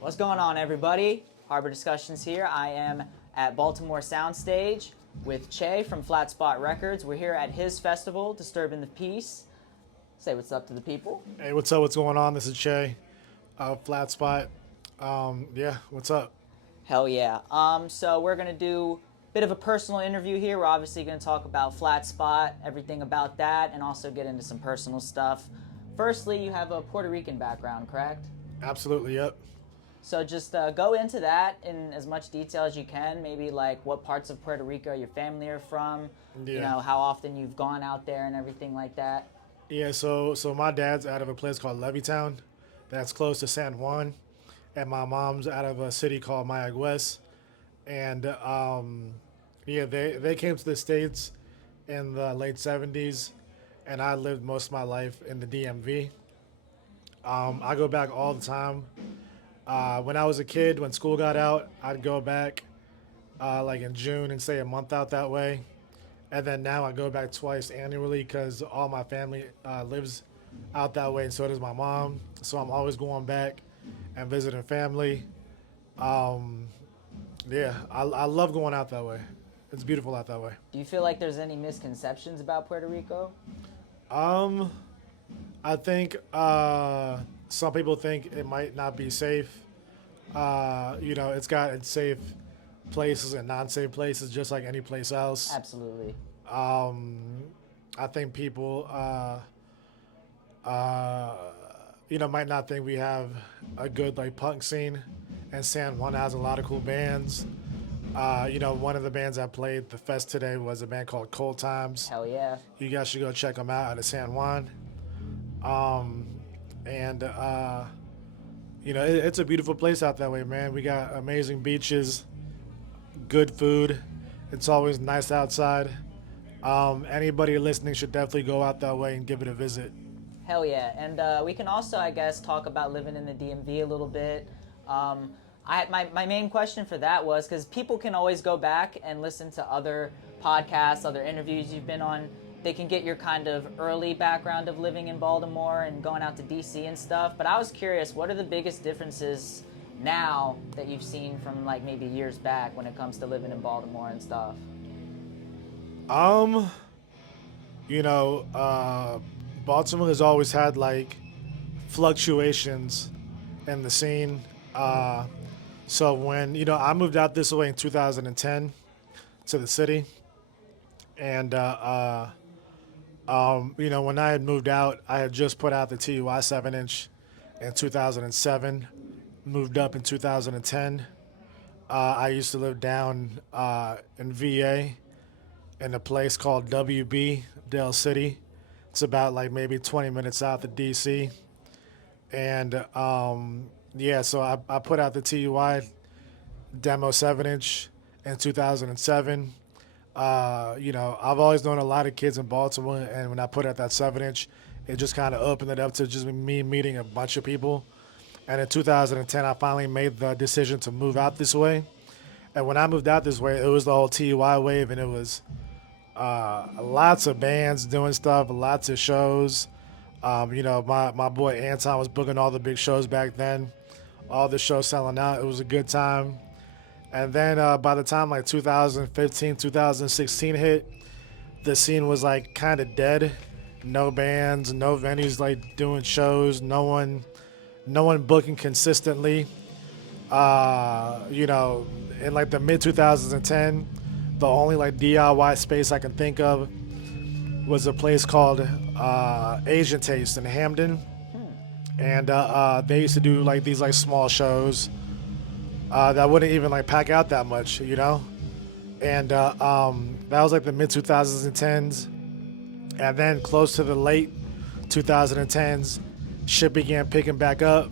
What's going on, everybody? Harbor Discussions here. I am at Baltimore Soundstage with Che from Flatspot Records. We're here at his festival, Disturbing the Peace. Say what's up to the people. Hey, what's up? What's going on? This is Che, Flatspot. Yeah, what's up? Hell yeah. So we're gonna do a bit of a personal interview here. We're obviously gonna talk about Flatspot, everything about that, and also get into some personal stuff. Firstly, you have a Puerto Rican background, correct? Absolutely, yep. So just go into that in as much detail as you can. Maybe like what parts of Puerto Rico your family are from. Yeah. You know, how often you've gone out there and everything like that. Yeah, so my dad's out of a place called Levittown, that's close to San Juan, and my mom's out of a city called Mayagüez. And yeah, they came to the States in the late 70s, and I lived most of my life in the DMV. I go back all the time. When I was a kid, when school got out, I'd go back like in June and stay a month out that way. And then now I go back twice annually because all my family lives out that way, and so does my mom. So I'm always going back and visiting family. Yeah, I love going out that way. It's beautiful out that way. Do you feel like there's any misconceptions about Puerto Rico? I think some people think it might not be safe. It's got its safe places and non-safe places, just like any place else. Absolutely. I think people, might not think we have a good like punk scene, and San Juan has a lot of cool bands. One of the bands I played the fest today was a band called Cold Times. Hell yeah. You guys should go check them out of San Juan. It's a beautiful place out that way, man. We got amazing beaches, good food. It's always nice outside. Anybody listening should definitely go out that way and give it a visit. Hell yeah. And we can also, I guess, talk about living in the DMV a little bit. My main question for that was, because people can always go back and listen to other podcasts, other interviews you've been on. They can get your kind of early background of living in Baltimore and going out to DC and stuff. But I was curious, what are the biggest differences now that you've seen from like maybe years back when it comes to living in Baltimore and stuff? Baltimore has always had like fluctuations in the scene. So when, I moved out this way in 2010 to the city, and when I had moved out, I had just put out the TUI 7-inch in 2007, moved up in 2010. I used to live down in VA in a place called WB, Dale City. It's about like maybe 20 minutes south of DC. And so I put out the TUI demo 7-inch in 2007. I've always known a lot of kids in Baltimore, and when I put out that 7-inch, it just kind of opened it up to just me meeting a bunch of people. And in 2010, I finally made the decision to move out this way. And when I moved out this way, it was the whole TUI wave, and it was lots of bands doing stuff, lots of shows. My boy Anton was booking all the big shows back then. All the shows selling out. It was a good time. And then by the time like 2015, 2016 hit, the scene was like kind of dead. No bands, no venues like doing shows, no one booking consistently. In like the mid 2010, the only like DIY space I can think of was a place called Asian Taste in Hamden. And they used to do like these like small shows that wouldn't even like pack out that much, And that was like the mid 2010s, and then close to the late 2010s, shit began picking back up.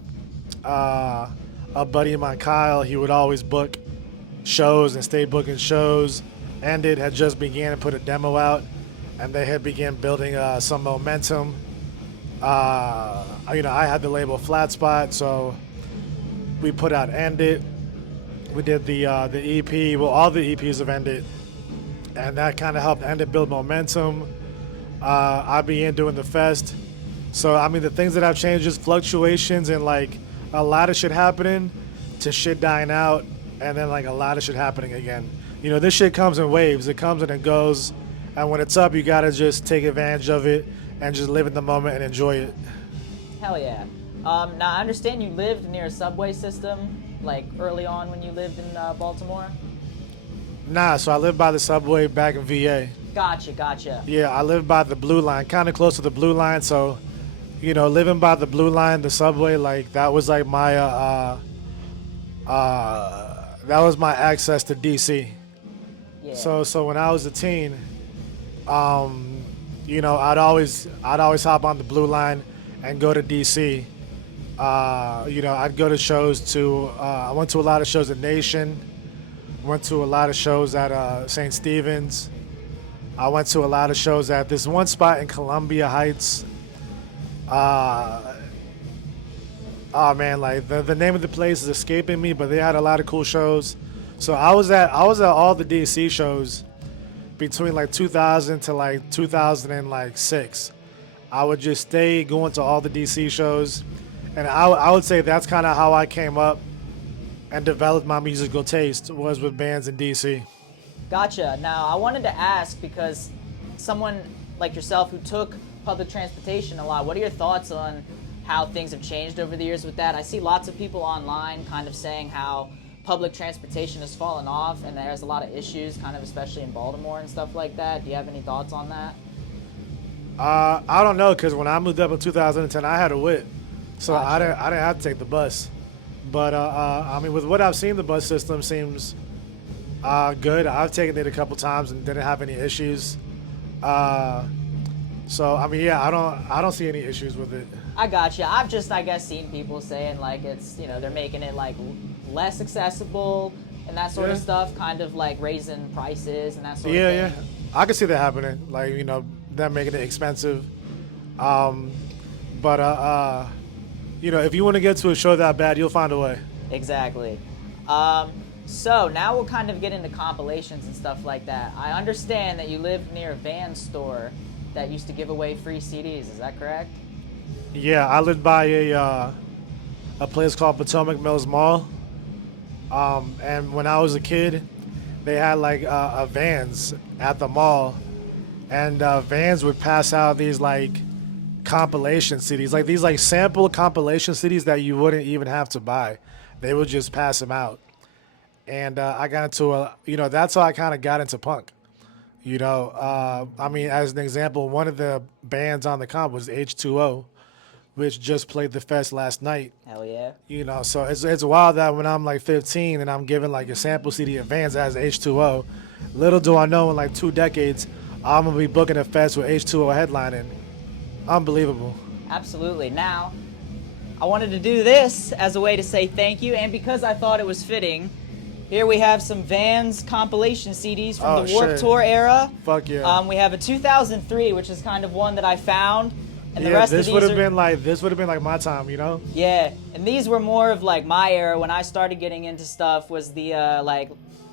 A buddy of mine, Kyle, he would always book shows and stay booking shows. Ended had just began to put a demo out, and they had began building some momentum. I had the label Flatspot, so we put out Ended. We did the EP, well, all the EPs have ended, and that kind of helped Ended build momentum. I began doing the fest. So, I mean, the things that have changed is fluctuations and, like, a lot of shit happening. to shit dying out, and then like a lot of shit happening again. You know, this shit comes in waves. It comes and it goes, and when it's up, you gotta just take advantage of it and just live in the moment and enjoy it. Hell yeah. Now I understand you lived near a subway system, like early on when you lived in Baltimore. Nah, so I lived by the subway back in VA. Gotcha. Yeah, I lived by the blue line, kind of close to the blue line. So, you know, living by the blue line, the subway, like that was like my that was my access to DC. Yeah. So when I was a teen, you know, I'd always hop on the blue line and go to DC. You know, I'd go to shows to I went to a lot of shows at Nation, went to a lot of shows at St. Stephen's. I went to a lot of shows at this one spot in Columbia Heights. Oh man, like the name of the place is escaping me, but they had a lot of cool shows. So I was at all the DC shows between like 2000 to like 2006. I would just stay going to all the DC shows, and I would say that's kind of how I came up and developed my musical taste, was with bands in DC. Gotcha. Now, I wanted to ask, because someone like yourself who took public transportation a lot, what are your thoughts on how things have changed over the years with that? I see lots of people online kind of saying how public transportation has fallen off and there's a lot of issues, kind of especially in Baltimore and stuff like that. Do you have any thoughts on that? I don't know, because when I moved up in 2010, I had a whip, so Gotcha. I didn't have to take the bus. But I mean, with what I've seen, the bus system seems good. I've taken it a couple times and didn't have any issues. So I mean, yeah, I don't see any issues with it. I gotcha. I've just, I guess, seen people saying like it's, you know, they're making it like less accessible and that sort of Yeah. stuff, kind of like raising prices and that sort of Yeah, thing. I can see that happening. Like, you know, them making it expensive. But you know, if you want to get to a show that bad, you'll find a way. Exactly. So now we'll kind of get into compilations and stuff like that. I understand that you lived near a van store that used to give away free CDs. Is that correct? Yeah, I lived by a place called Potomac Mills Mall. And when I was a kid, they had like vans at the mall, and vans would pass out these like compilation CDs, like these like sample compilation CDs that you wouldn't even have to buy. They would just pass them out. And I got into that's how I kind of got into punk. You know, I mean, as an example, one of the bands on the comp was H2O, which just played the fest last night. Hell yeah. You know, so it's wild that when I'm like 15 and I'm given like a sample CD of Vans as H2O, little do I know in like 2 decades, I'm going to be booking a fest with H2O headlining. Unbelievable. Absolutely. Now, I wanted to do this as a way to say thank you, and because I thought it was fitting, here we have some Vans compilation CDs from the Warped shit. Tour era. Fuck yeah. We have a 2003, which is kind of one that I found. And the Yeah, rest this of would these have are, been like my time, you know? yeah, and these were more of like my era when I started getting into stuff, was the like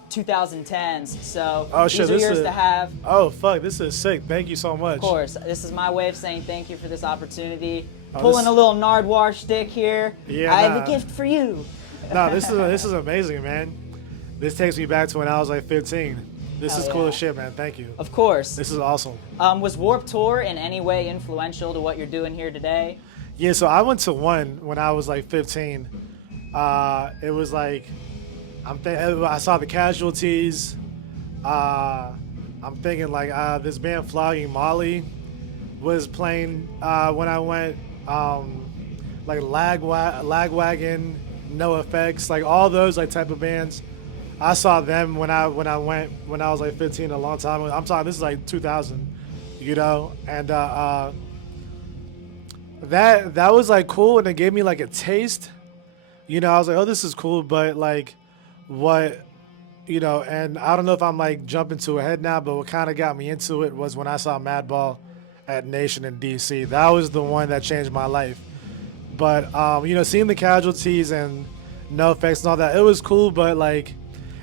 2010s. So Oh shit, these are this yours is to have. Oh fuck, this is sick. Thank you so much. Of course, this is my way of saying thank you for this opportunity. Oh, Pulling this- a little Nardwuar shtick here. Yeah, I have nah. a gift for you. No, this is amazing, man. This takes me back to when I was like 15. This Hell is cool yeah. as shit, man. Thank you. Of course. This is awesome. Was Warped Tour in any way influential to what you're doing here today? Yeah, so I went to one when I was like 15. It was like, I saw the Casualties. I'm thinking like this band Flogging Molly was playing when I went. Like Lagwagon, No Effects, like all those like type of bands. I saw them when I went when I was like 15, a long time ago. I'm talking, this is like 2000, you know, and that was like cool, and it gave me like a taste. You know, I was like, oh, this is cool, but like, what, you know, and I don't know if I'm like jumping to ahead now, but what kind of got me into it was when I saw Madball at Nation in DC. That was the one that changed my life. But you know, seeing the Casualties and No Effects and all that, it was cool, but like,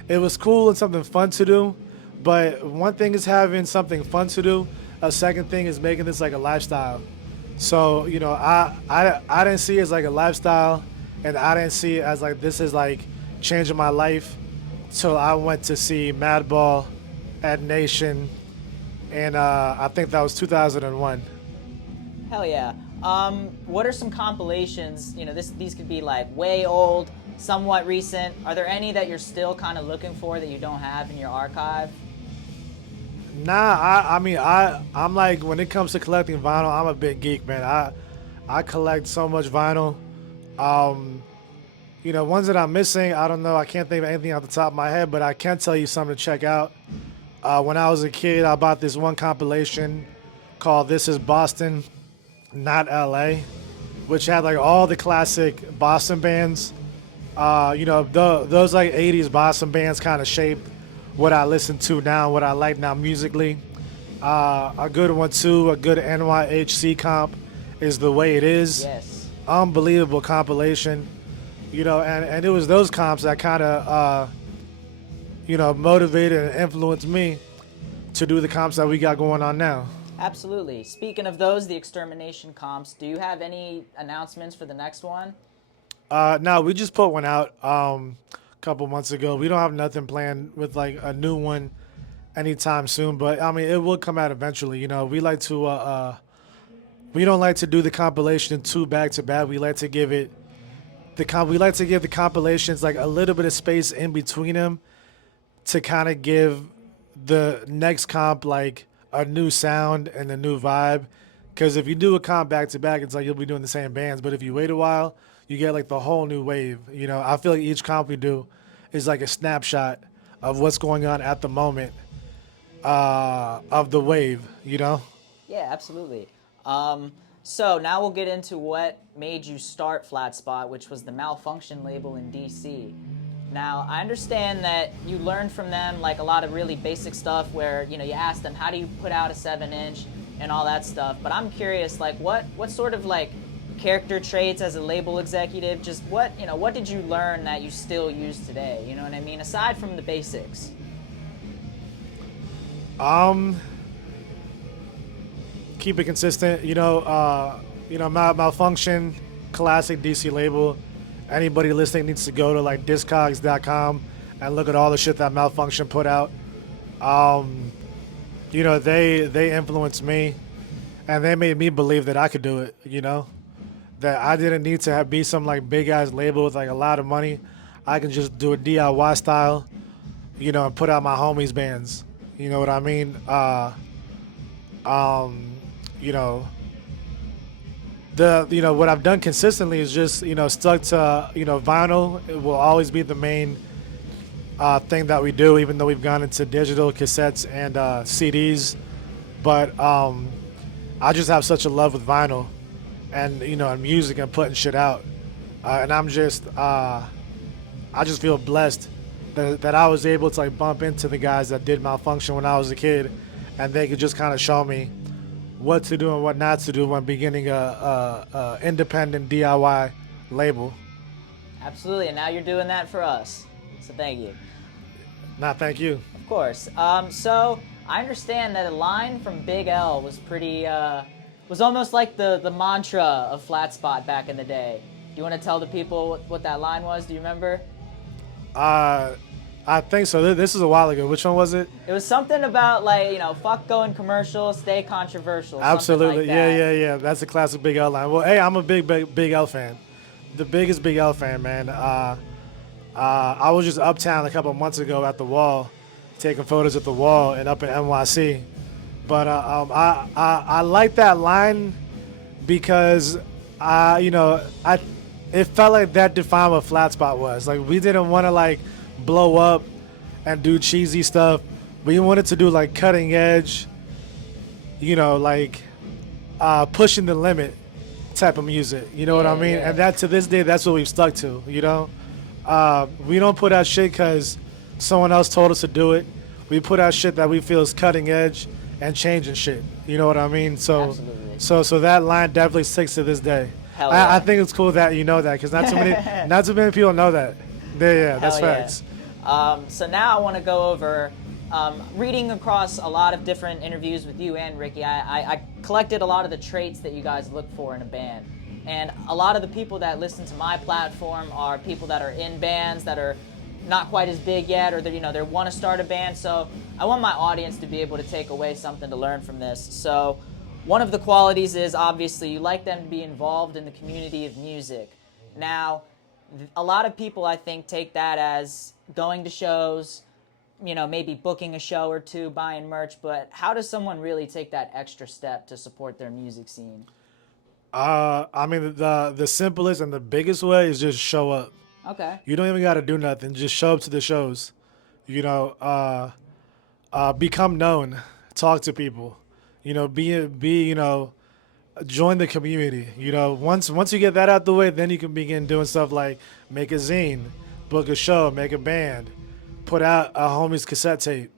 it was cool and something fun to do. But one thing is having something fun to do. A second thing is making this like a lifestyle. So, you know, I didn't see it as like a lifestyle, and I didn't see it as like this is like changing my life till I went to see Madball at Nation, and I think that was 2001. Hell yeah. What are some compilations? These could be like way old, somewhat recent. Are there any that you're still kind of looking for that you don't have in your archive? Nah, I'm like, when it comes to collecting vinyl, I'm a big geek, man. I collect so much vinyl. Ones that I'm missing, I don't know. I can't think of anything off the top of my head, but I can tell you something to check out. When I was a kid, I bought this one compilation called "This Is Boston, Not L.A.," which had like all the classic Boston bands. Those like '80s Boston bands kind of shaped what I listen to now, what I like now musically. A good one too, a good NYHC comp is "The Way It Is." Yes. Unbelievable compilation. And it was those comps that kind of, motivated and influenced me to do the comps that we got going on now. Absolutely. Speaking of those, the extermination comps, do you have any announcements for the next one? No, we just put one out a couple months ago. We don't have nothing planned with like a new one anytime soon, but I mean, it will come out eventually. We like to, we don't like to do the compilation two back to back. We like to give it we like to give the compilations like a little bit of space in between them to kind of give the next comp like a new sound and a new vibe. Because if you do a comp back to back, it's like you'll be doing the same bands. But if you wait a while, you get like the whole new wave. I feel like each comp we do is like a snapshot of what's going on at the moment of the wave. Yeah, absolutely. So now we'll get into what made you start Flatspot, which was the Malfunction label in DC. Now, I understand that you learned from them like a lot of really basic stuff where, you asked them, how do you put out a 7-inch and all that stuff. But I'm curious, like what sort of like character traits as a label executive, just what did you learn that you still use today? You know what I mean? Aside from the basics. Keep it consistent. Malfunction, classic DC label. Anybody listening needs to go to like discogs.com and look at all the shit that Malfunction put out. They influenced me, and they made me believe that I could do it. That I didn't need to be some like big ass label with like a lot of money. I can just do a DIY style, and put out my homies' bands. You know what I mean? What I've done consistently is just stuck to vinyl. It will always be the main thing that we do, even though we've gone into digital cassettes and CDs. But I just have such a love with vinyl and and music and putting shit out, and I just feel blessed that I was able to like bump into the guys that did Malfunction when I was a kid, and they could just kind of show me what to do and what not to do when beginning a independent DIY label. Absolutely, and now you're doing that for us. So thank you. Nah, thank you. Of course. So I understand that a line from Big L was pretty, was almost like the mantra of Flatspot back in the day. Do you want to tell the people what that line was? Do you remember? I think so. This is a while ago. Which one was it? It was something about like, fuck going commercial, stay controversial. Absolutely. Like that. Yeah. That's a classic Big L line. Well, hey, I'm a big L fan. The biggest Big L fan, man. I was just uptown a couple of months ago at the Wall, taking photos at the Wall and up in NYC. But I like that line because it felt like that defined what Flatspot was. Like we didn't want to like blow up and do cheesy stuff. We wanted to do like cutting edge, pushing the limit type of music. You know what I mean? Yeah. And that to this day, that's what we've stuck to. We don't put out shit because someone else told us to do it. We put out shit that we feel is cutting edge and changing shit. You know what I mean? So that line definitely sticks to this day. Hell yeah. I think it's cool that you know that because not too many people know that. Yeah, that's facts. So now I want to go over Reading across a lot of different interviews with you and Ricky, I collected a lot of the traits that you guys look for in a band. And a lot of the people that listen to my platform are people that are in bands that are not quite as big yet, or that, they want to start a band. So I want my audience to be able to take away something to learn from this. So one of the qualities is, obviously, you like them to be involved in the community of music. Now, a lot of people, I think, take that as going to shows, maybe booking a show or two, buying merch, but how does someone really take that extra step to support their music scene? I mean, the simplest and the biggest way is just show up. Okay. You don't even got to do nothing. Just show up to the shows. Become known. Talk to people. Join the community. Once you get that out the way, then you can begin doing stuff like make a zine, book a show, make a band, put out a homie's cassette tape.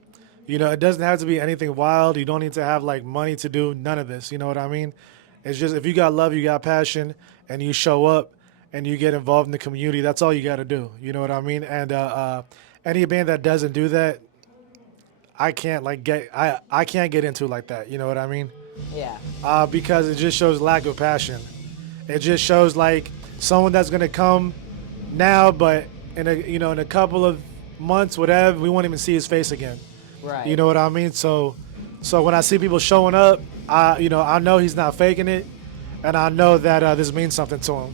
It doesn't have to be anything wild. You don't need to have like money to do none of this. You know what I mean? It's just if you got love, you got passion, and you show up and you get involved in the community, that's all you got to do. You know what I mean? And any band that doesn't do that, I can't get into like that. You know what I mean? Yeah. Because it just shows lack of passion. It just shows like someone that's gonna come now, but in a couple of months, whatever, we won't even see his face again. Right. You know what I mean? So when I see people showing up, I know he's not faking it, and I know that this means something to him.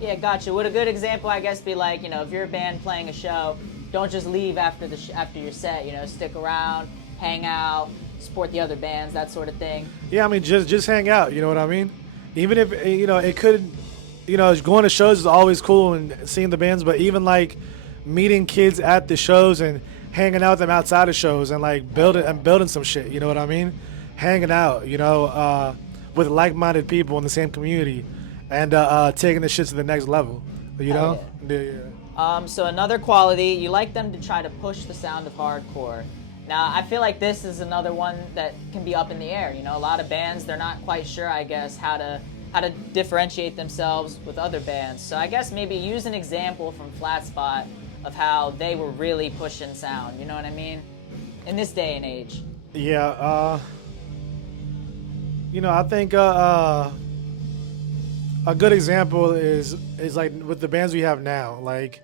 Yeah, gotcha. Would a good example, I guess, be like, if you're a band playing a show, don't just leave after after your set. Stick around, hang out, support the other bands, that sort of thing. Yeah, I mean, just hang out. You know what I mean? Even if it could, going to shows is always cool and seeing the bands, but even like meeting kids at the shows and hanging out with them outside of shows and like building some shit. You know what I mean? Hanging out, with like-minded people in the same community, and taking the shit to the next level. Yeah. So another quality, you like them to try to push the sound of hardcore. Now, I feel like this is another one that can be up in the air. A lot of bands, they're not quite sure, I guess, how to differentiate themselves with other bands. So I guess maybe use an example from Flatspot of how they were really pushing sound. You know what I mean? In this day and age. Yeah. I think a good example is like with the bands we have now. Like,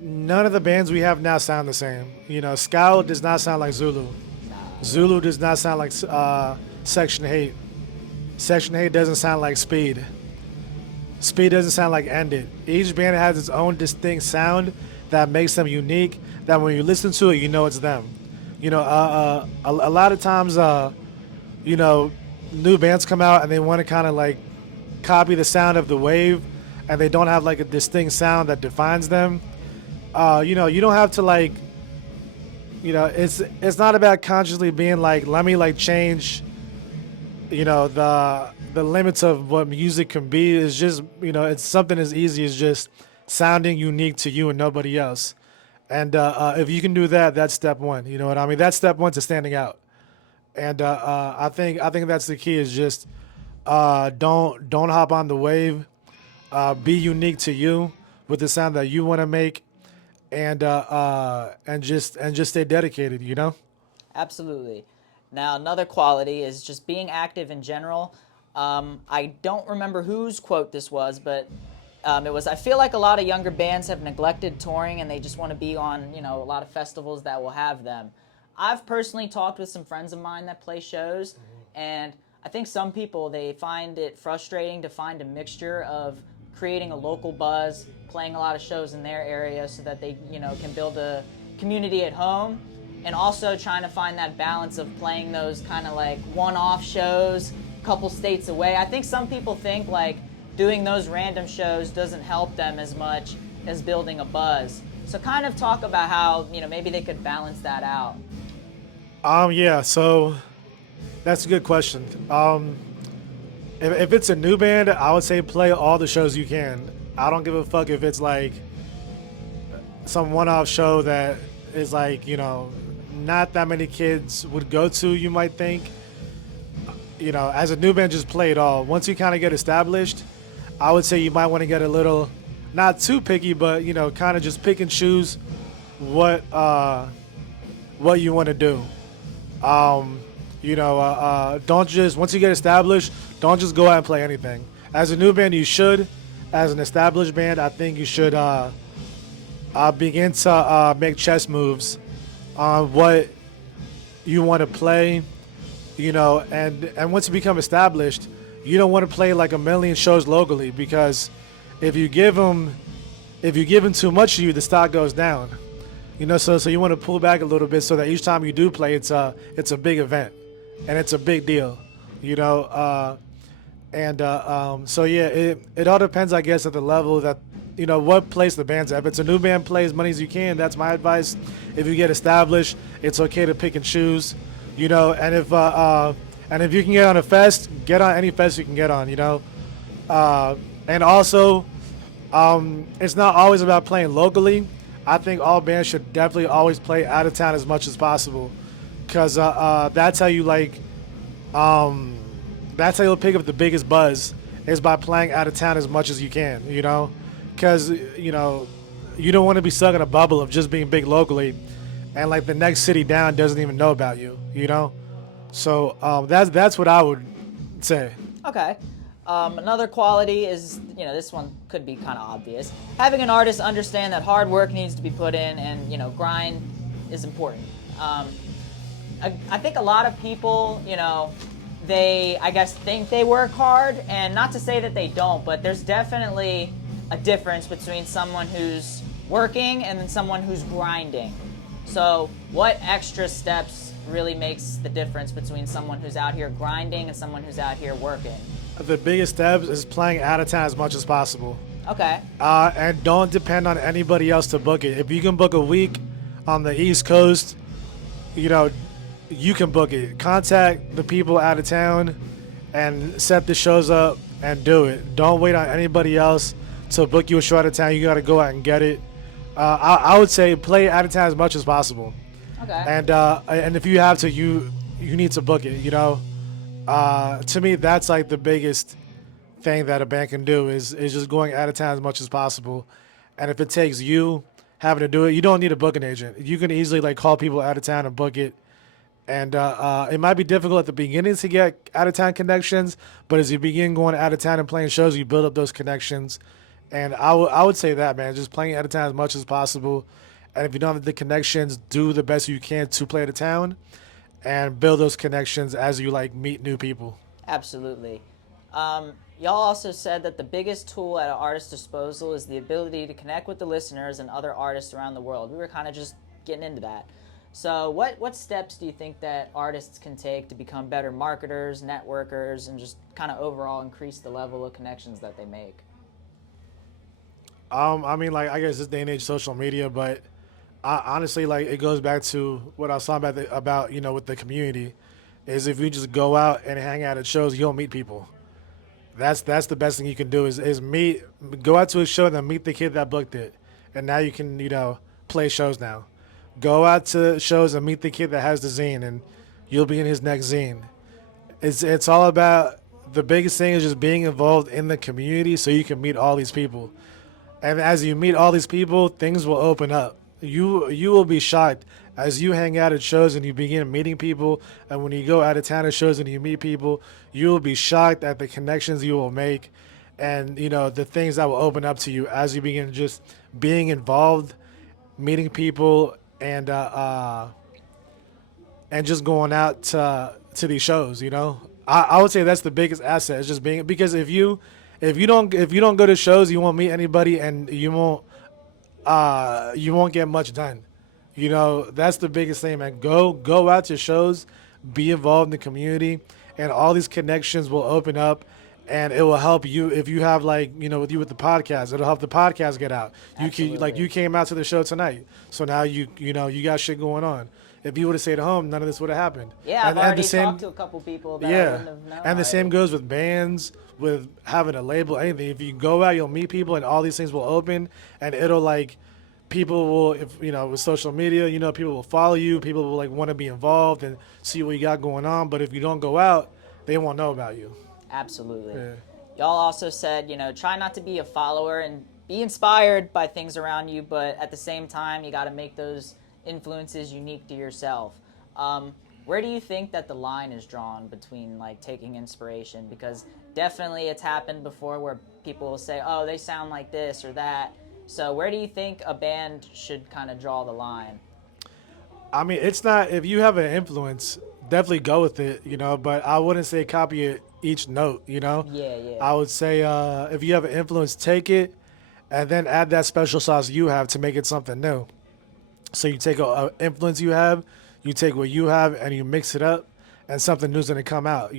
none of the bands we have now sound the same. Scout does not sound like Zulu. Zulu does not sound like Section 8. Section 8 doesn't sound like Speed. Speed doesn't sound like Ended. Each band has its own distinct sound that makes them unique, that when you listen to it, you know it's them. A lot of times, new bands come out and they want to kind of like copy the sound of the wave, and they don't have like a distinct sound that defines them. You don't have to like, it's not about consciously being like, let me like change, the limits of what music can be. It's just, it's something as easy as just sounding unique to you and nobody else. And if you can do that, that's step one. You know what I mean? That's step one to standing out. And I think that's the key, is just don't hop on the wave. Be unique to you with the sound that you want to make. And just stay dedicated, Absolutely. Now, another quality is just being active in general. I don't remember whose quote this was, but it was, I feel like a lot of younger bands have neglected touring and they just want to be on, a lot of festivals that will have them. I've personally talked with some friends of mine that play shows, and I think some people, they find it frustrating to find a mixture of creating a local buzz, playing a lot of shows in their area so that they, can build a community at home, and also trying to find that balance of playing those kind of like one-off shows a couple states away. I think some people think like doing those random shows doesn't help them as much as building a buzz. So kind of talk about how, maybe they could balance that out. Yeah, so that's a good question. If it's a new band, I would say play all the shows you can. I don't give a fuck if it's like some one-off show that is like, not that many kids would go to, you might think. As a new band, just play it all. Once you kind of get established, I would say you might want to get a little, not too picky, but, kind of just pick and choose what what you want to do. Don't just once you get established, don't just go out and play anything. As a new band, you should. As an established band, I think you should begin to make chess moves on what you want to play. And once you become established, you don't want to play like a million shows locally, because if you give them too much to you, the stock goes down. So you want to pull back a little bit so that each time you do play, it's a big event, and it's a big deal. So yeah, it all depends, I guess, at the level that what place the band's at. If it's a new band, play as many as you can. That's my advice. If you get established, it's okay to pick and choose. And if you can get on a fest, get on any fest you can get on. And also, it's not always about playing locally. I think all bands should definitely always play out of town as much as possible, because that's how you that's how you'll pick up the biggest buzz, is by playing out of town as much as you can. Because you don't want to be stuck in a bubble of just being big locally, and like the next city down doesn't even know about you. So that's what I would say. Okay. Another quality is, this one could be kind of obvious. Having an artist understand that hard work needs to be put in, and, grind is important. I think a lot of people, they, I guess, think they work hard, and not to say that they don't, but there's definitely a difference between someone who's working and then someone who's grinding. So what extra steps really makes the difference between someone who's out here grinding and someone who's out here working? The biggest steps is playing out of town as much as possible. Okay. And don't depend on anybody else to book it. If you can book a week on the East Coast, you can book it. Contact the people out of town and set the shows up and do it. Don't wait on anybody else to book you a show out of town. You got to go out and get it. I would say play out of town as much as possible. Okay. And if you have to, you need to book it. To me, that's like the biggest thing that a band can do is just going out of town as much as possible. And if it takes you having to do it, you don't need a booking agent. You can easily call people out of town and book it. And it might be difficult at the beginning to get out of town connections, but as you begin going out of town and playing shows, you build up those connections. And I would say that, man, just playing out of town as much as possible. And if you don't have the connections, do the best you can to play out of town and build those connections as you meet new people. Absolutely. Y'all also said that the biggest tool at an artist's disposal is the ability to connect with the listeners and other artists around the world. We were kind of just getting into that. So what steps do you think that artists can take to become better marketers, networkers, and just kind of overall increase the level of connections that they make? I guess this day and age, social media, but honestly, it goes back to what I was talking about, with the community, is if you just go out and hang out at shows, you'll meet people. That's the best thing you can do is go out to a show and then meet the kid that booked it, and now you can play shows now. Go out to shows and meet the kid that has the zine, and you'll be in his next zine. It's all about, the biggest thing is just being involved in the community so you can meet all these people. And as you meet all these people, things will open up. You will be shocked as you hang out at shows and you begin meeting people, and when you go out of town at shows and you meet people, you will be shocked at the connections you will make, and the things that will open up to you as you begin just being involved, meeting people, and just going out to these shows. I would say that's the biggest asset, is just being, because if you don't go to shows, you won't meet anybody, and you won't get much done. That's the biggest thing, man. Go out to shows, be involved in the community, and all these connections will open up, and it will help you if you have with the podcast. It'll help the podcast get out. You came out to the show tonight, so now you got shit going on. If you would have stayed at home, none of this would have happened. Yeah, I've already talked to a couple people that I wouldn't have known. And the same goes with bands, with having a label, anything. If you go out, you'll meet people, and all these things will open, and it'll people will, with social media, people will follow you. People will want to be involved and see what you got going on. But if you don't go out, they won't know about you. Absolutely. Yeah. Y'all also said, try not to be a follower and be inspired by things around you, but at the same time, you got to make those influences unique to yourself. Where do you think that the line is drawn between like taking inspiration? Because definitely it's happened before where people will say, oh, they sound like this or that. So where do you think a band should kind of draw the line? I mean, it's not, if you have an influence, definitely go with it, but I wouldn't say copy it each note, Yeah, yeah. I would say if you have an influence, take it and then add that special sauce you have to make it something new. So you take a influence you have, you take what you have, and you mix it up, and something new's gonna come out.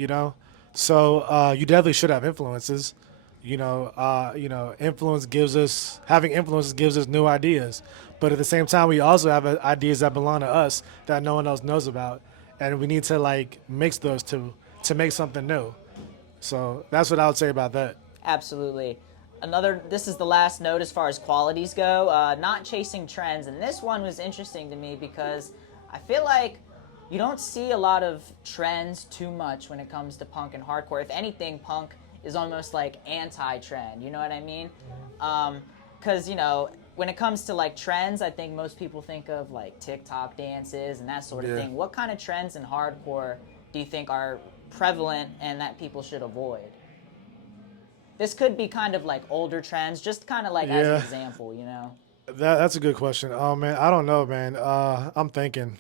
So you definitely should have influences. Influence gives us having influences gives us new ideas, but at the same time, we also have ideas that belong to us that no one else knows about, and we need to like mix those two to make something new. So that's what I would say about that. Absolutely. This is the last note as far as qualities go. Not chasing trends, and this one was interesting to me because I feel like you don't see a lot of trends too much when it comes to punk and hardcore. If anything, punk is almost like anti-trend. You know what I mean? Because when it comes to like trends, I think most people think of like TikTok dances and that sort of thing. What kind of trends in hardcore do you think are prevalent and that people should avoid? This could be kind of like older trends, just kind of like as an example. That's a good question. Oh man, I don't know, man. I'm thinking.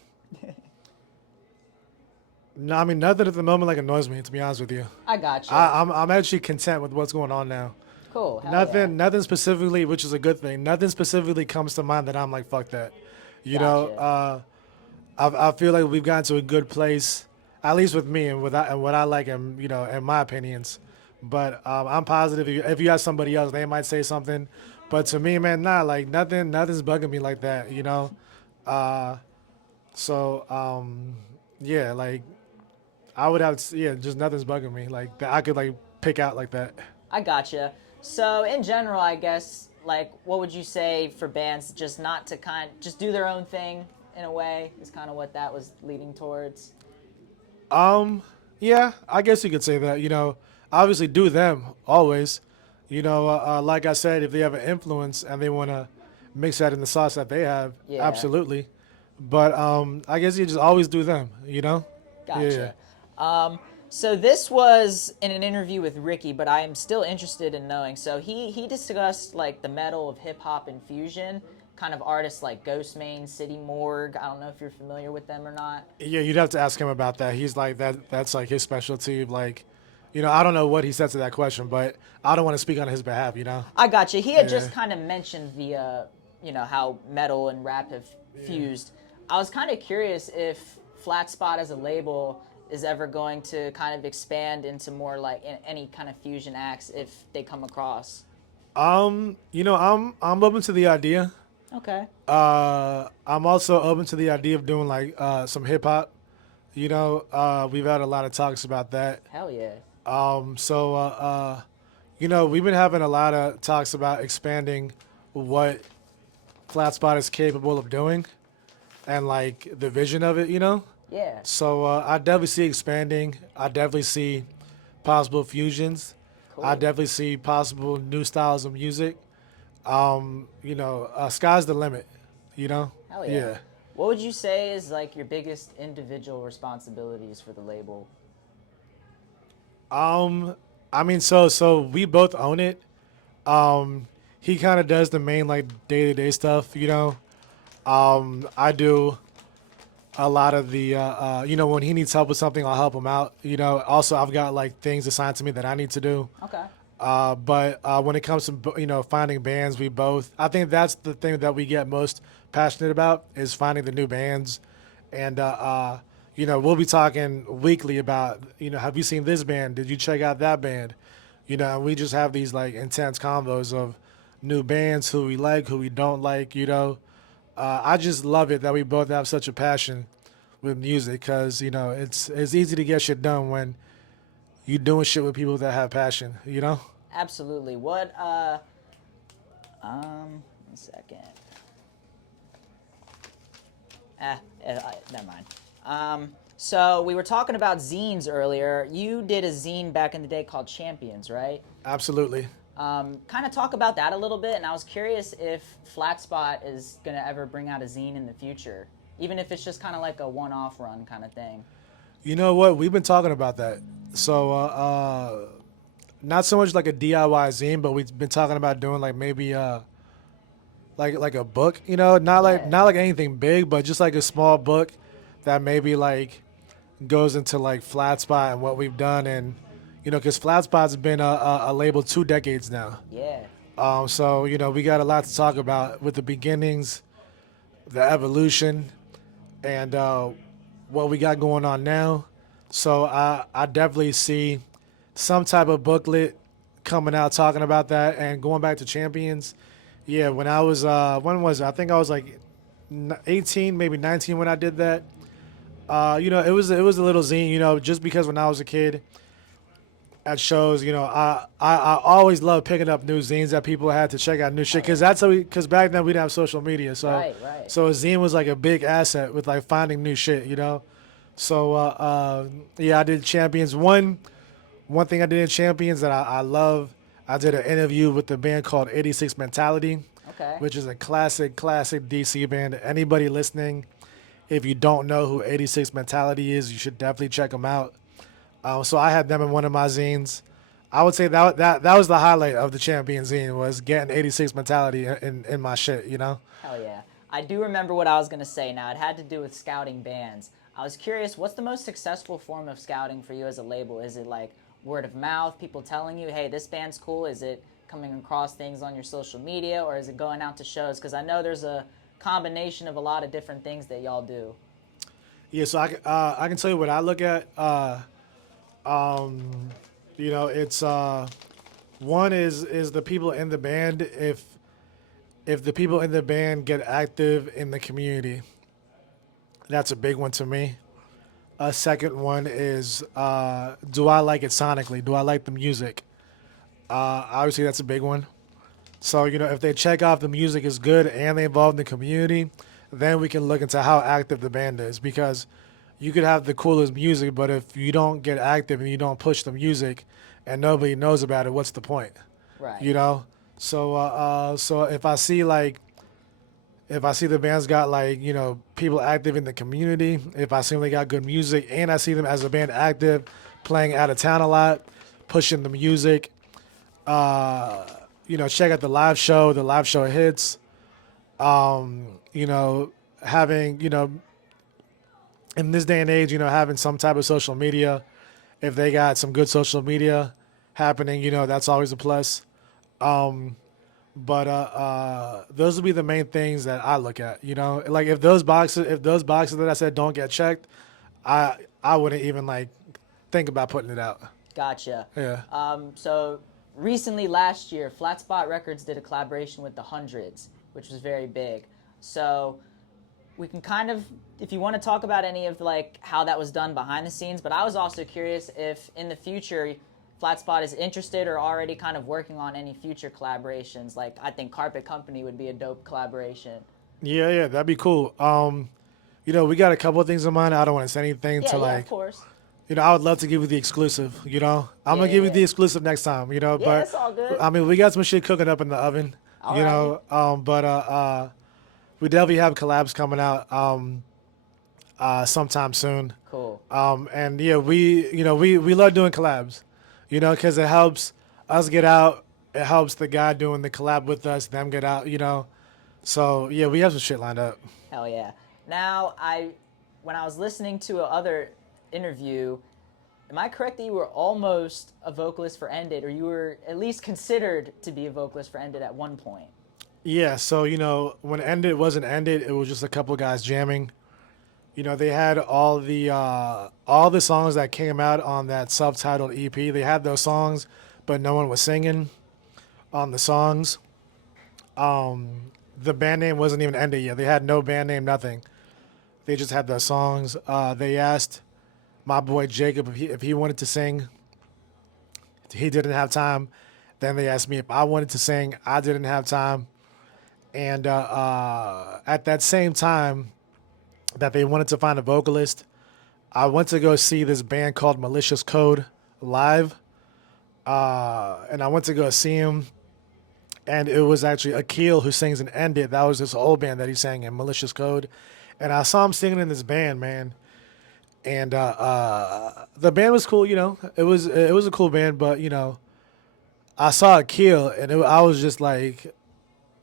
No, I mean nothing at the moment like annoys me. To be honest with you, I got you. I'm actually content with what's going on now. Cool. Hell Nothing specifically, which is a good thing. Nothing specifically comes to mind that I'm like fuck that. Gotcha. I feel like we've gotten to a good place, at least with me and what I like and in my opinions. But I'm positive if you ask somebody else, they might say something. But to me, man, nah, like nothing's bugging me like that. Uh, so yeah, like I would have to, yeah, just nothing's bugging me like that. I could like pick out like that. I gotcha. So in general, I guess like what would you say for bands just not to just do their own thing in a way is kind of what that was leading towards. Yeah, I guess you could say that. Obviously do them always. Like I said, if they have an influence and they want to mix that in the sauce that they have, Yeah. absolutely. But I guess you just always do them. Gotcha. Yeah. So this was in an interview with Ricky, but I am still interested in knowing. So he discussed like the metal of hip hop and fusion, kind of artists like Ghostmain, City Morgue. I don't know if you're familiar with them or not. Yeah, you'd have to ask him about that. He's like that. That's like his specialty. Like, I don't know what he said to that question, but I don't want to speak on his behalf. I got you. He had just kind of mentioned the, how metal and rap have fused. I was kind of curious if Flatspot as a label is ever going to kind of expand into more like any kind of fusion acts if they come across. I'm open to the idea. Okay. I'm also open to the idea of doing like some hip hop. We've had a lot of talks about that. Hell yeah. We've been having a lot of talks about expanding what Flatspot is capable of doing and like the vision of it, Yeah. So I definitely see expanding. I definitely see possible fusions. Cool. I definitely see possible new styles of music. Sky's the limit, Hell yeah. Yeah. What would you say is like your biggest individual responsibilities for the label? I mean, so we both own it. He kind of does the main like day-to-day stuff, I do a lot of the when he needs help with something, I'll help him out. Also I've got like things assigned to me that I need to do. Okay. But when it comes to finding bands, I think that's the thing that we get most passionate about is finding the new bands, and we'll be talking weekly about have you seen this band? Did you check out that band? We just have these like intense convos of new bands, who we like, who we don't like. I just love it that we both have such a passion with music because it's easy to get shit done when you're doing shit with people that have passion. Absolutely. What? One second. Never mind. So we were talking about zines earlier. You did a zine back in the day called Champions, right? Absolutely. Kind of talk about that a little bit, and I was curious if Flatspot is going to ever bring out a zine in the future. even if it's just kind of like a one-off run kind of thing? You know what? We've been talking about that. So, not so much like a DIY zine, but we've been talking about doing like maybe like a book. You know, Yeah. not like anything big, but just like a small book that maybe like goes into like Flatspot and what we've done, and because Flatspot's been a label 2 decades now. Yeah. So we got a lot to talk about with the beginnings, the evolution, and what we got going on now. So I definitely see some type of booklet coming out talking about that, and going back to Champions. Yeah, when I was when was it? I think I was like 18, maybe 19 when I did that. It was a little zine. Just because when I was a kid at shows, I always loved picking up new zines that people had to check out new shit, because back then we didn't have social media, so Right. so a zine was like a big asset with like finding new shit. So yeah, I did Champions. One thing I did in Champions that I love, I did an interview with the band called 86 Mentality, Okay. which is a classic DC band. Anybody listening, if you don't know who 86 Mentality is, you should definitely check them out. So I had them in one of my zines. I would say that was the highlight of the Champion zine, was getting 86 Mentality in my shit. Hell yeah. I do remember what I was going to say now. It had to do with scouting bands. I was curious, what's the most successful form of scouting for you as a label? Is it like word of mouth, people telling you, hey, this band's cool? Is it coming across things on your social media, or is it going out to shows? Because I know there's a combination of a lot of different things that y'all do. Yeah, so I can tell you what I look at. It's one is the people in the band. If the people in the band get active in the community, that's a big one to me. A second one is, do I like it sonically? Do I like the music? Obviously, that's a big one. So, if they check off the music is good and they involved in the community, then we can look into how active the band is. Because you could have the coolest music, but if you don't get active and you don't push the music and nobody knows about it, what's the point? Right. So if I see the band's got like, people active in the community, if I see they got good music, and I see them as a band active, playing out of town a lot, pushing the music, check out the live show. The live show hits. Having, in this day and age, having some type of social media, if they got some good social media happening, that's always a plus. But those would be the main things that I look at. Like if those boxes that I said don't get checked, I wouldn't even like think about putting it out. Gotcha. Yeah. So recently, last year, Flatspot Records did a collaboration with the Hundreds, which was very big. So we can kind of, if you want to talk about any of like how that was done behind the scenes, but I was also curious if in the future Flatspot is interested or already kind of working on any future collaborations. Like I think Carpet Company would be a dope collaboration. Yeah, that'd be cool. We got a couple of things in mind. I don't want to say anything to Yeah, like, of course. I would love to give you the exclusive. I'm gonna give you the exclusive next time. Yeah, But that's all good. I mean, we got some shit cooking up in the oven. But we definitely have collabs coming out sometime soon. Cool. And yeah, we love doing collabs, because it helps us get out. It helps the guy doing the collab with us, them get out, So yeah, we have some shit lined up. Hell yeah. Now, when I was listening to other interview, am I correct that you were almost a vocalist for Ended, or you were at least considered to be a vocalist for Ended at one point? Yeah, so when Ended wasn't Ended, it was just a couple of guys jamming. They had all the songs that came out on that self-titled EP. They had those songs, but no one was singing on the songs. The band name wasn't even Ended yet. They had no band name, nothing. They just had those songs. They asked my boy Jacob if he wanted to sing. He didn't have time. Then they asked me if I wanted to sing. I didn't have time. And at that same time that they wanted to find a vocalist, I went to go see this band called Malicious Code live. And I went to go see him. And it was actually Akil who sings in Ended. That was his old band that he sang in, Malicious Code. and I saw him singing in this band, man. And the band was cool, it was a cool band, but I saw it kill, and I was just like,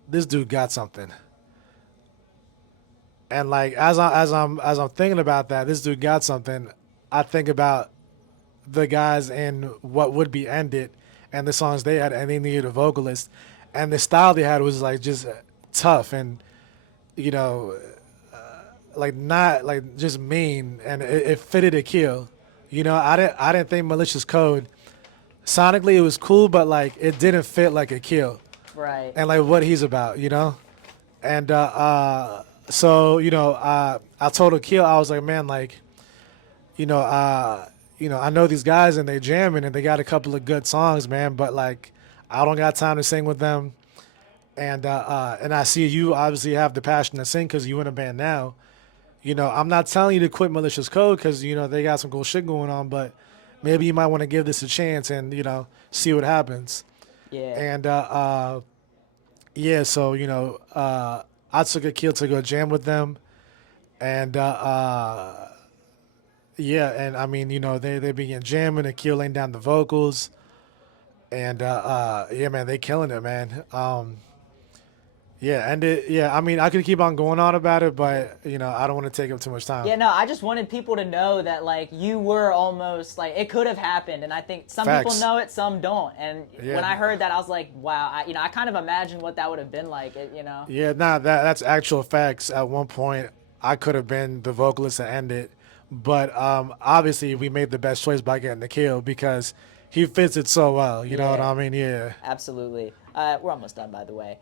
this dude got something. And like as I'm thinking about that, this dude got something. I think about the guys in what would be ended, and the songs they had, and they needed a vocalist, and the style they had was like just tough and you know like not like just mean, and it fitted a kill. I didn't think Malicious Code sonically it was cool, but like it didn't fit like a kill Right. and like what he's about. And so I told Akil, I was like, man, like I know these guys and they jamming and they got a couple of good songs, man, but like I don't got time to sing with them. And I see you obviously have the passion to sing because you in a band now. I'm not telling you to quit Malicious Code because they got some cool shit going on, but maybe you might want to give this a chance and see what happens. Yeah. And yeah, so I took Akil to go jam with them, and yeah, and I mean they began jamming. Akil laying down the vocals, and yeah, man, they killing it, man. Yeah, and I mean, I could keep on going on about it, but I don't want to take up too much time. Yeah, no, I just wanted people to know that like you were almost like it could have happened, and I think some Facts. people know it, some don't. And Yeah. when I heard that, I was like, wow, I kind of imagined what that would have been like. Yeah, nah, that's actual facts. At one point, I could have been the vocalist and end it, but obviously we made the best choice by getting the kill because he fits it so well. You know what Yeah. I mean? Yeah. Absolutely. We're almost done, by the way.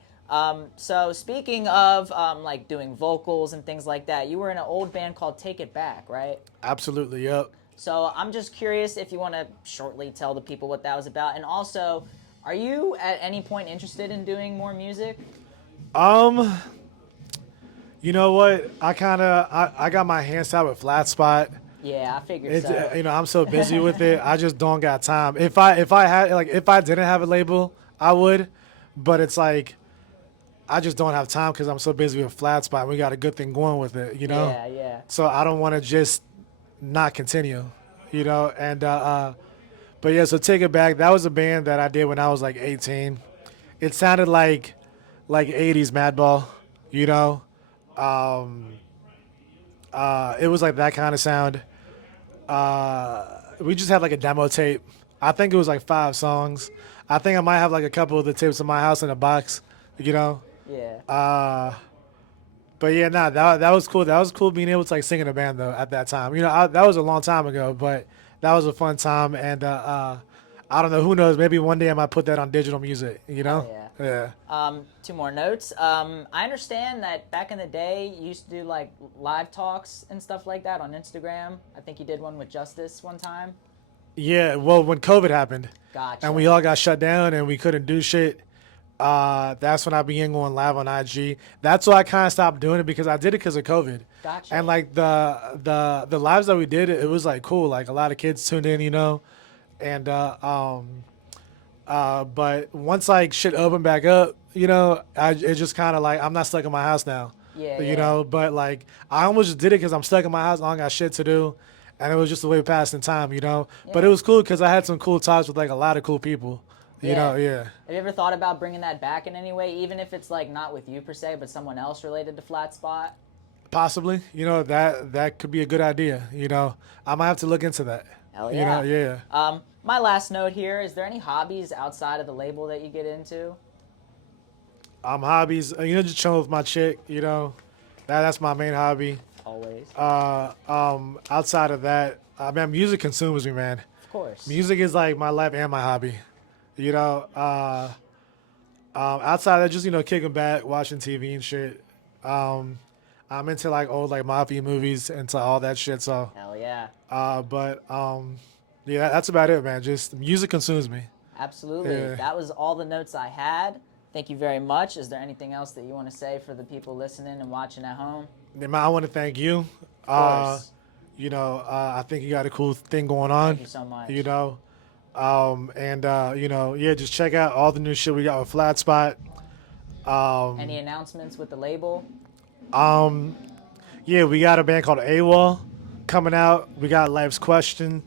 So speaking of like doing vocals and things like that, you were in an old band called Take It Back, right? Absolutely. Yep. So I'm just curious if you want to shortly tell the people what that was about, and also, are you at any point interested in doing more music? You know what? I got my hands tied with Flatspot. Yeah, I figured It's so. I'm so busy with it. I just don't got time. If I didn't have a label, I would, but it's like I just don't have time because I'm so busy with Flatspot. We got a good thing going with it, Yeah, yeah. So I don't want to just not continue, And but yeah, so Take It Back. That was a band that I did when I was like 18. It sounded like 80s Madball, you know. It was like that kind of sound. We just had like a demo tape. I think it was like 5 songs. I think I might have like a couple of the tapes in my house in a box, you know. Yeah. But yeah, nah, that was cool. That was cool being able to like sing in a band though at that time. That was a long time ago, but that was a fun time. And I don't know, who knows? Maybe one day I might put that on digital music. Oh, Yeah. 2 more notes. I understand that back in the day, you used to do like live talks and stuff like that on Instagram. I think you did one with Justice one time. Yeah. Well, when COVID happened, Gotcha. and we all got shut down and we couldn't do shit. That's when I began going live on IG. That's why I kind of stopped doing it because I did it because of COVID. Gotcha. And like the lives that we did, it was like cool. Like a lot of kids tuned in, and but once like shit opened back up, it just kind of like I'm not stuck in my house now. Yeah, You yeah. know, but like I almost just did it because I'm stuck in my house. I don't got shit to do, and it was just a way of passing time. But Yeah. it was cool because I had some cool talks with like a lot of cool people. Yeah. Yeah. Have you ever thought about bringing that back in any way, even if it's like not with you per se, but someone else related to Flatspot? Possibly, that could be a good idea. I might have to look into that. Hell yeah. Yeah. My last note here, is there any hobbies outside of the label that you get into? Hobbies, just chilling with my chick. That's my main hobby. Always. Outside of that, man, music consumes me, man. Of course. Music is like my life and my hobby. Outside of that, just kicking back, watching TV and shit. I'm into like old like mafia movies, into all that shit. So, Hell yeah. but yeah, that's about it, man. Just music consumes me. Absolutely. Yeah. That was all the notes I had. Thank you very much. Is there anything else that you want to say for the people listening and watching at home? Man, I want to thank you. Of course. I think you got a cool thing going on. Thank you so much. Yeah, just check out all the new shit we got with Flatspot. Any announcements with the label? Yeah, we got a band called AWOL coming out. We got Life's Question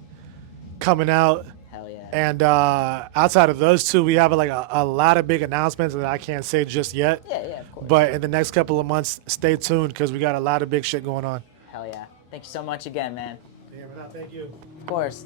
coming out. Hell yeah. And outside of those two, we have like a lot of big announcements that I can't say just yet. Yeah, yeah, of course. But in the next couple of months, stay tuned because we got a lot of big shit going on. Hell yeah. Thank you so much again, man. Yeah, thank you. Of course.